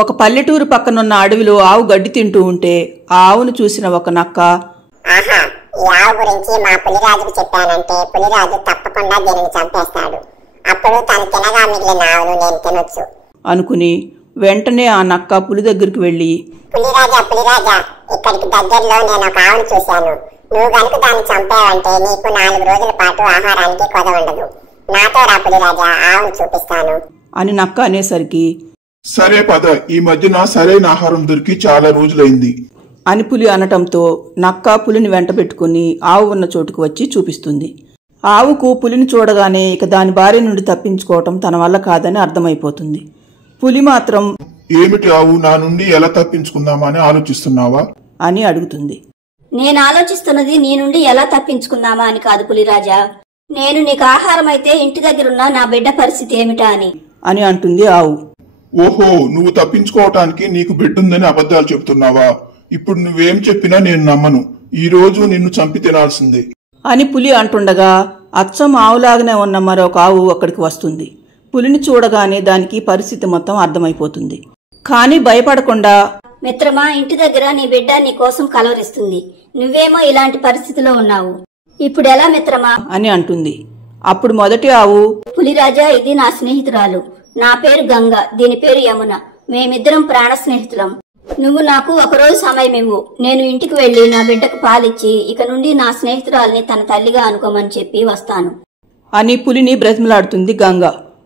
ఒక పల్లెటూరు పక్కనున్న అడవిలో ఆవు గడ్డి తింటూ ఉంటే ఆ ఆవును చూసిన ఒక నక్క, ఆహా, ఈ ఆవు గురించి మా పులిరాజుకు చెప్పానంటే పులిరాజు తప్పకుండా దీనిని చంపేస్తాడు. అప్పుడు తను తినగా మిగిలిన ఆవును నేను తినొచ్చు అనుకుని వెంటనే ఆ నక్క పులి దగ్గరికి వెళ్లి, పులిరాజా పులిరాజా, ఇక్కడికి దగ్గరలో నేను ఒక ఆవును చూశాను. నువ్వు గనుక దాన్ని చంపావంటే నీకు 4 రోజుల పాటు ఆహారానికి కొద ఉండదు. నాతో రా పులిరాజా, ఆవును చూపిస్తాను అని నక్క అనేసరికి, సరే పద, ఈ మధ్యన సరైన ఆహారం దొరికి చాలా రోజులైంది అని పులి అనటంతో నక్క పులిని వెంట పెట్టుకుని ఆవు ఉన్న చోటుకు వచ్చి చూపిస్తుంది. ఆవుకు పులిని చూడగానే ఇక దాని బారి నుండి తప్పించుకోవటం తన వల్ల కాదని అర్థమైపోతుంది. పులి మాత్రం, ఏమిటి ఆవు, నా నుండి ఎలా తప్పించుకుందామని ఆలోచిస్తున్నావా అని అడుగుతుంది. నేను ఆలోచిస్తున్నది నీ నుండి ఎలా తప్పించుకుందామా అని కాదు పులిరాజా. నేను నీకు ఆహారం అయితే ఇంటి దగ్గరున్న నా బిడ్డ పరిస్థితి ఏమిటా అని అంటుంది ఆవు. ఓహో, నువ్వు తప్పించుకోవటానికి నీకు బిడ్డుందని అబద్ధాలు చెప్తున్నావా? ఇప్పుడు నువ్వేం చెప్పినా నేను నమ్మను. ఈ రోజు నిన్ను చంపి తినాల్సిందే అని పులి అంటుండగా అచ్చం ఆవులాగానే ఉన్న మరొక ఆవు అక్కడికి వస్తుంది. పులిని చూడగానే దానికి పరిస్థితి మొత్తం అర్థమైపోతుంది. కాని భయపడకుండా, మిత్రమా, ఇంటి దగ్గర నీ బిడ్డ నీ కోసం కలవరిస్తుంది. నువ్వేమో ఇలాంటి పరిస్థితిలో ఉన్నావు. ఇప్పుడు ఎలా మిత్రమా అని అంటుంది. అప్పుడు మొదటి ఆవు, పులిరాజా, ఇది నా స్నేహితురాలు. నా పేరు గంగ, దీని పేరు యమున. మేమిద్దరం ప్రాణ స్నేహితులం. నువ్వు నాకు ఒకరోజు సమయం ఇవ్వు. నేను ఇంటికి వెళ్లి నా బిడ్డకు పాలిచ్చి ఇక నుండి నా స్నేహితురాల్ని తన తల్లిగా అనుకోమని చెప్పి వస్తాను అని పులిని బ్రతిమలాడుతుంది గంగ.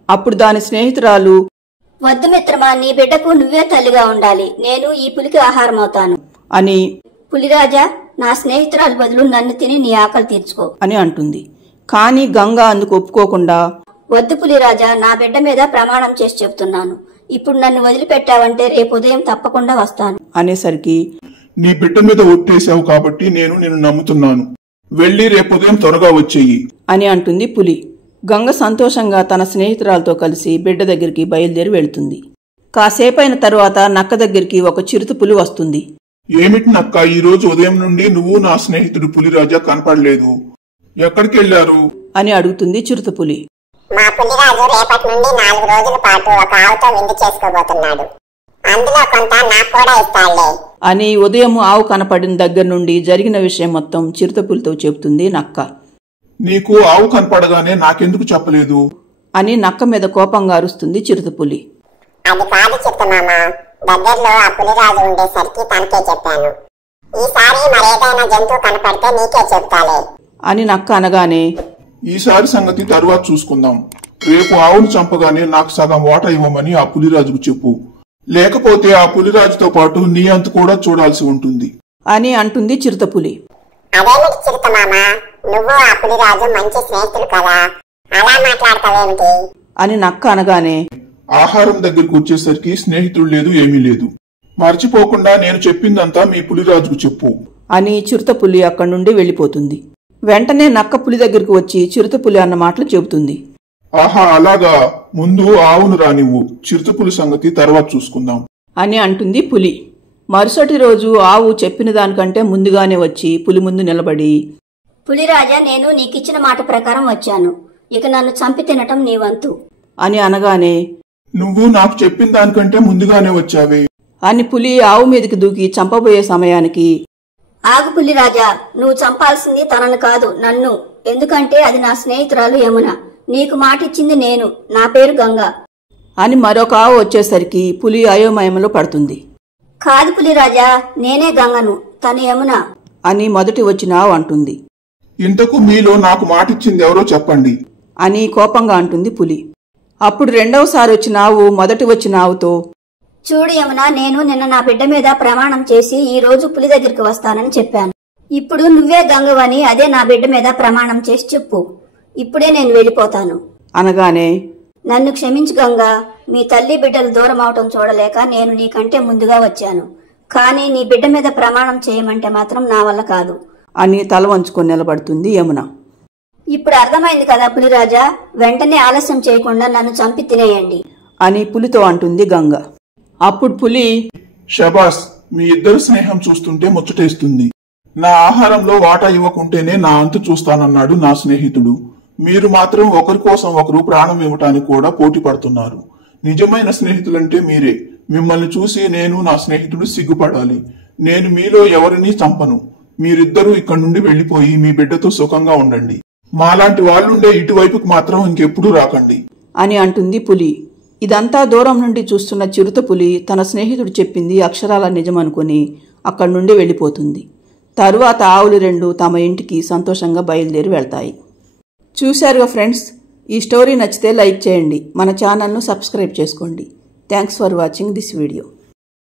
అప్పుడు దాని స్నేహితురాలు, వద్దు మిత్రమా, నీ బిడ్డకు నువ్వే తల్లిగా ఉండాలి. నేను ఈ పులికి ఆహారం అవుతాను అని, పులిరాజా, నా స్నేహితురాలు బదులు నన్ను తిని నీ ఆకలి తీర్చుకో అని అంటుంది. కాని గంగ అందుకు ఒప్పుకోకుండా, వద్దు పులిరాజా, నా బిడ్డ మీద ప్రమాణం చేసి చెప్తున్నాను. ఇప్పుడు నన్ను వదిలిపెట్టావంటే రేపు ఉదయం తప్పకుండా వస్తాను అనేసరికి, నీ బిడ్డ మీద ఒట్టేశావు కాబట్టి నేను నిన్ను నమ్ముతున్నాను. వెళ్లి రేపు ఉదయం త్వరగా వచ్చేయి అని అంటుంది పులి. గంగ సంతోషంగా తన స్నేహితురాలతో కలిసి బిడ్డ దగ్గరికి బయలుదేరి వెళ్తుంది. కాసేపైన తరువాత నక్క దగ్గరికి ఒక చిరుత పులి వస్తుంది. ఏమిటి నక్క, ఈ రోజు ఉదయం నుండి నువ్వు నా స్నేహితుడు పులిరాజా కనపడలేదు. ఎక్కడికి వెళ్లారు అని అడుగుతుంది చిరుత పులి. మా పులిరాజు రేపటి నుండి 4 రోజుల పాటు ఒక ఆవుతో విందు చేసుకోబోతున్నాడు. అందులో కొంత నాకు కూడా ఇస్తాడులే అని ఉదయం ఆవు కనపడిన దగ్గర నుండి జరిగిన విషయం మొత్తం చిరుతపులితో చెబుతుంది నక్క. నీకు ఆవు కనపడగానే నాకెందుకు చెప్పలేదు అని నక్క మీద కోపంగా అరుస్తుంది చిరుతపులి. అది కాదు చిత్తమామ, దగ్గరలో ఆ పులిరాజు ఉండేసరికి తనకే చెప్పాను. ఈసారి మరేదైనా జంతువు కనపడితే నీకే చెప్తాలే అని నక్క అనగానే, ఈసారి సంగతి తరువాత చూసుకుందాం. రేపు ఆవును చంపగానే నాకు సగం వాటా ఇవ్వమని ఆ పులిరాజుకు చెప్పు. లేకపోతే ఆ పులిరాజుతో పాటు నీ అంతు కూడా చూడాల్సి ఉంటుంది అని అంటుంది చిరుతపులి. అదేమిటి చిరుతమామ, నువ్వు ఆ పులిరాజు మంచి స్నేహితులు కదా, అలా మాట్లాడతావేమిటి అని నక్క అనగానే, ఆహారం దగ్గరకు వచ్చేసరికి స్నేహితుడు లేదు, ఏమీ లేదు. మర్చిపోకుండా నేను చెప్పిందంతా మీ పులిరాజుకు చెప్పు అని చిరుతపులి అక్కడి నుండి వెళ్లిపోతుంది. వెంటనే నక్క పులి దగ్గరకు వచ్చి చిరుతపులి అన్న మాటలు చెబుతుంది. ఆహా, అలాగా, ముందు ఆవును రానివ్వు, చిరుతపులి సంగతి తర్వాత చూసుకుందాం అని అంటుంది పులి. మరుసటి రోజు ఆవు చెప్పిన దానికంటే ముందుగానే వచ్చి పులి ముందు నిలబడి, పులిరాజా, నేను నీకిచ్చిన మాట ప్రకారం వచ్చాను. ఇక నన్ను చంపి తినటం నీ వంతు అని అనగానే, నువ్వు నాకు చెప్పిన దానికంటే ముందుగానే వచ్చావే అని పులి ఆవు మీదకి దూకి చంపబోయే సమయానికి, ఆగు పులిరాజా, నువ్వు చంపాల్సింది తనను కాదు, నన్ను. ఎందుకంటే అది నా స్నేహితురాలు యమున. నీకు మాటిచ్చింది నేను. నా పేరు గంగ అని మరొక ఆవు వచ్చేసరికి పులి అయోమయంలో పడుతుంది. కాదు పులిరాజా, నేనే గంగను, తను యమున అని మొదటి వచ్చిన ఆవు అంటుంది. ఇంతకు మీలో నాకు మాటిచ్చింది ఎవరో చెప్పండి అని కోపంగా అంటుంది పులి. అప్పుడు రెండవసారి వచ్చిన ఆవు మొదటి వచ్చిన ఆవుతో, చూడు యమున, నేను నిన్న నా బిడ్డ మీద ప్రమాణం చేసి ఈ రోజు పులి దగ్గరికి వస్తానని చెప్పాను. ఇప్పుడు నువ్వే గంగవని అదే నా బిడ్డ మీద ప్రమాణం చేసి చెప్పు. ఇప్పుడే నేను వెళ్ళిపోతాను అనగానే, నన్ను క్షమించు గంగా. మీ తల్లి బిడ్డలు దూరం అవటం చూడలేక నేను నీకంటే ముందుగా వచ్చాను. కానీ నీ బిడ్డ మీద ప్రమాణం చేయమంటే మాత్రం నా వల్ల కాదు అని తల వంచుకొని నిలబడుతుంది యమున. ఇప్పుడు అర్థమైంది కదా పులిరాజా, వెంటనే ఆలస్యం చేయకుండా నన్ను చంపి తినేయండి అని పులితో అంటుంది గంగ. అప్పుడు పులి, షబాస్, మీ ఇద్దరు స్నేహం చూస్తుంటే ముచ్చటేస్తుంది. నా ఆహారంలో వాటా ఇవ్వకుంటేనే నా అంతు చూస్తానన్నాడు నా స్నేహితుడు. మీరు మాత్రం ఒకరి కోసం ఒకరు ప్రాణం ఇవ్వటానికి కూడా పోటీ పడుతున్నారు. నిజమైన స్నేహితులంటే మీరే. మిమ్మల్ని చూసి నేను నా స్నేహితుడు సిగ్గుపడాలి. నేను మీలో ఎవరినీ చంపను. మీరిద్దరూ ఇక్కడి నుండి వెళ్లిపోయి మీ బిడ్డతో సుఖంగా ఉండండి. మాలాంటి వాళ్ళుండే ఇటువైపుకు మాత్రం ఇంకెప్పుడు రాకండి అని అంటుంది పులి. ఇదంతా దూరం నుండి చూస్తున్న చిరుత పులి తన స్నేహితుడు చెప్పింది అక్షరాల నిజమనుకుని అక్కడి నుండి వెళ్ళిపోతుంది. తరువాత ఆవులు రెండు తమ ఇంటికి సంతోషంగా బయలుదేరి వెళ్తాయి. చూశారుగా ఫ్రెండ్స్, ఈ స్టోరీ నచ్చితే లైక్ చేయండి, మన ఛానల్ను సబ్స్క్రైబ్ చేసుకోండి. Thanks for watching this video.